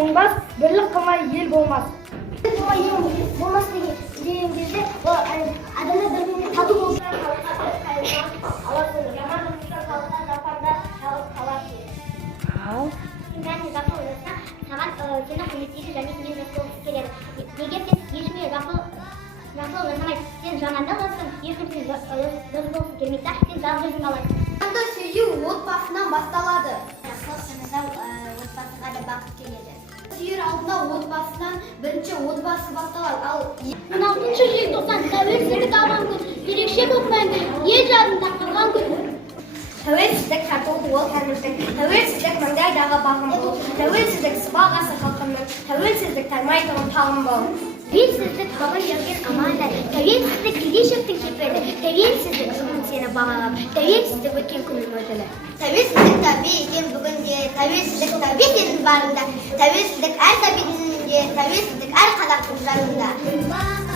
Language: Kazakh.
оңбас, бірлік қылмай ел болмас. Болмас деген кезде адамдар бір-біріне тату болса аласың, жаман болса халыққа жапанда жалғыз қаласың. Бәріне жақсы ойласа, саған сені құрметтейді және сенен жақсы болғысы келеді. Егер сен ешкімге жақсы ойламай, сен жаманда болсаң, ешкім сен жақсы болғысы келмейді, сен жалғыз өзің қаласың. Жаманды сүю отбасынан басталады. Жақсылық жасасаң, отбасыға да бақыт келеді. Сүйер алдында отбасынан бірінші отбасы басталады. Ал 16 желтоқсан тәуелсіздік алған күн, ерекше боп мәңгі ел жадында қалған күн. Тәуелсіздік татулық ол кәмілдік, тәуелсіздік маңдайдағы бағым бол, тәуелсіздік сыбағасы халқымның, тәуелсіздік тармайтұғын тағым бол. Тәуелсіздік бағын жүрген аманда, тәуелсіздік келешектің кепілі, тәуелсіздік бүгін сені бағалап, тәуелсіздік өткен күннің өтілі. тәуелсіздік тәрбие екен бүгінде, тәуелсіздік тәрбие сенің барында, тәуелсіздік әр сәбидің үнінде, тәуелсіздік әр қазақтың жанында.